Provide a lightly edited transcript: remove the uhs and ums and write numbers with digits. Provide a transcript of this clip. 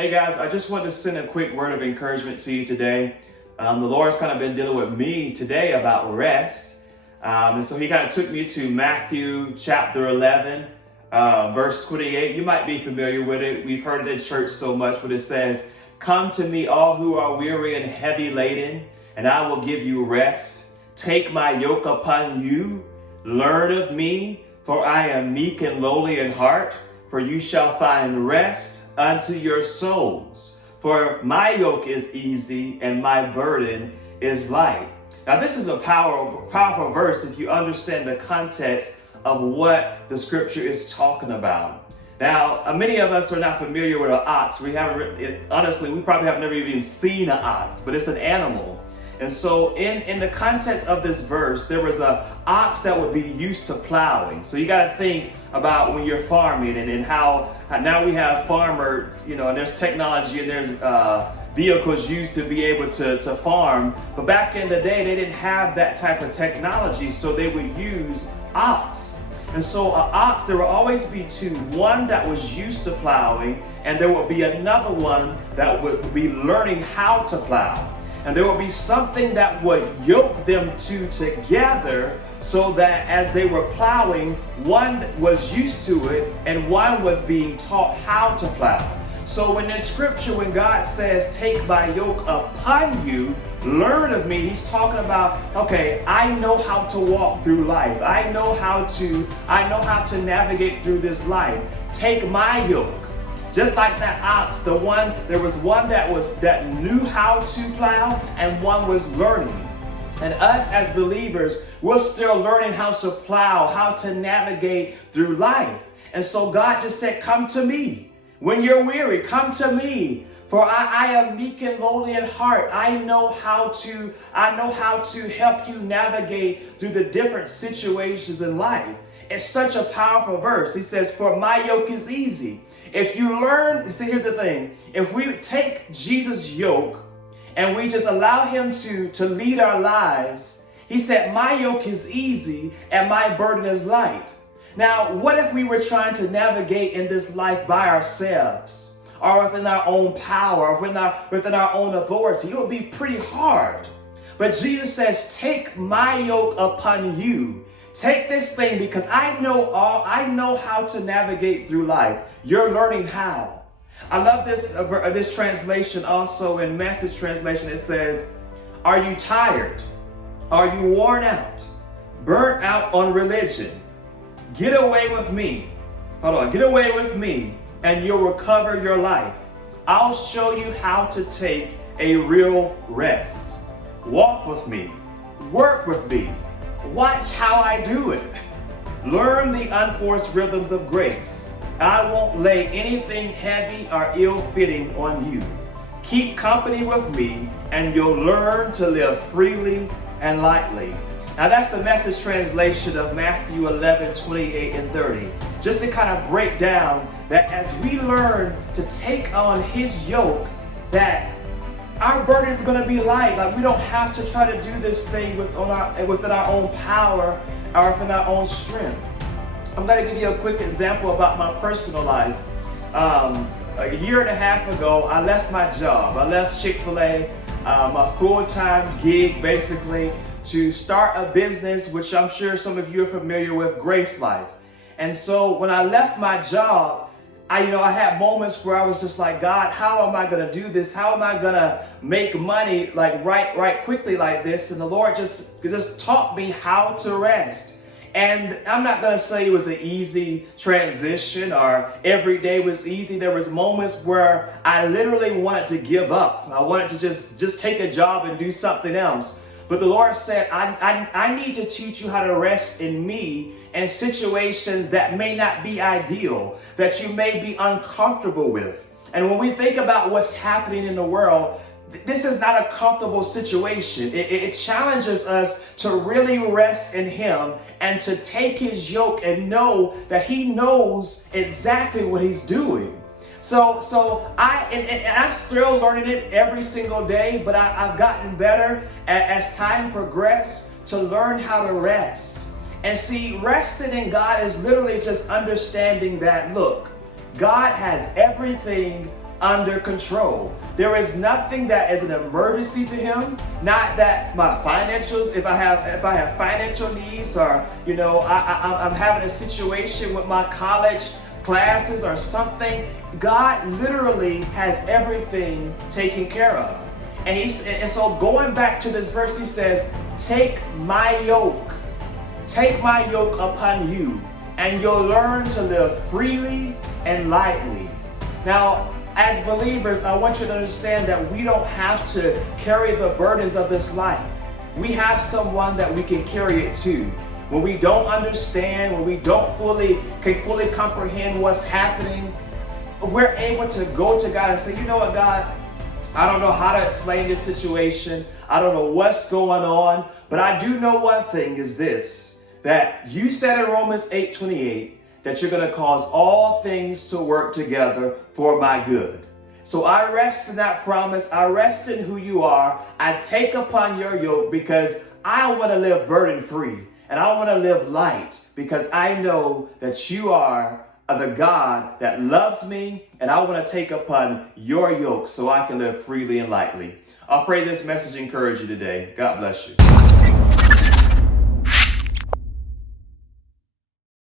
Hey guys, I just wanted to send a quick word of encouragement to you today. The Lord's kind of been dealing with me today about rest. And so he kind of took me to Matthew chapter 11, verse 28. You might be familiar with it. We've heard it in church so much, but it says, "Come to me all who are weary and heavy laden, and I will give you rest. Take my yoke upon you. Learn of me, for I am meek and lowly in heart, for you shall find rest unto your souls. For my yoke is easy and my burden is light." Now this is a powerful verse if you understand the context of what the scripture is talking about. Now, many of us are not familiar with an ox. We probably have never even seen an ox, but it's an animal. And so in the context of this verse, there was an ox that would be used to plowing. So you got to think about when you're farming and how now we have farmers, and there's technology and there's vehicles used to be able to farm. But back in the day, they didn't have that type of technology, so they would use ox. And so an ox, there will always be two, one that was used to plowing, and there will be another one that would be learning how to plow. And there will be something that would yoke them two together so that as they were plowing, one was used to it and one was being taught how to plow. So in this scripture, when God says, "Take my yoke upon you, learn of me," he's talking about, okay, I know how to walk through life. I know how to navigate through this life. Take my yoke. Just like that ox, there was one that knew how to plow and one was learning. And us as believers, we're still learning how to plow, how to navigate through life. And so God just said, "Come to me. When you're weary, come to me. For I am meek and lowly in heart. I know how to help you navigate through the different situations in life." It's such a powerful verse. He says, "For my yoke is easy." If you learn, see, here's the thing. If we take Jesus' yoke and we just allow him to lead our lives, he said, "My yoke is easy and my burden is light." Now, what if we were trying to navigate in this life by ourselves or within our own power, or within our own authority? It would be pretty hard. But Jesus says, "Take my yoke upon you." Take this thing because I know how to navigate through life. You're learning how. I love this translation also in Message translation. It says, "Are you tired? Are you worn out? Burnt out on religion? Get away with me. Get away with me and you'll recover your life. I'll show you how to take a real rest. Walk with me. Work with me. Watch how I do it. Learn the unforced rhythms of grace. I won't lay anything heavy or ill-fitting on you. Keep company with me and you'll learn to live freely and lightly." Now that's the Message translation of Matthew 11, 28 and 30. Just to kind of break down that as we learn to take on his yoke, that our burden is going to be light. Like we don't have to try to do this thing within our own power or within our own strength. I'm going to give you a quick example about my personal life. A year and a half ago, I left my job. I left Chick-fil-A, my full-time gig basically, to start a business, which I'm sure some of you are familiar with, Grace Life. And so when I left my job, I had moments where I was just like, "God, how am I going to do this? How am I going to make money like right quickly like this?" And the Lord just taught me how to rest. And I'm not going to say it was an easy transition or every day was easy. There was moments where I literally wanted to give up. I wanted to just take a job and do something else. But the Lord said, I need to teach you how to rest in me in situations that may not be ideal, that you may be uncomfortable with. And when we think about what's happening in the world, this is not a comfortable situation. It challenges us to really rest in him and to take his yoke and know that he knows exactly what he's doing. So I'm still learning it every single day, but I've gotten better as time progressed to learn how to rest. And see, resting in God is literally just understanding that, look, God has everything under control. There is nothing that is an emergency to him. Not that my financials, if I have financial needs, or I'm having a situation with my college classes or something. God literally has everything taken care of. And so going back to this verse, he says, take my yoke upon you, and you'll learn to live freely and lightly. Now, as believers, I want you to understand that we don't have to carry the burdens of this life. We have someone that we can carry it to. When we don't understand, when we don't fully comprehend what's happening, we're able to go to God and say, you know what, God, I don't know how to explain this situation. I don't know what's going on, but I do know one thing is this, that you said in Romans 8:28 that you're going to cause all things to work together for my good. So I rest in that promise. I rest in who you are. I take upon your yoke because I want to live burden free. And I want to live light because I know that you are the God that loves me, and I want to take upon your yoke so I can live freely and lightly. I pray this message encourage you today. God bless you.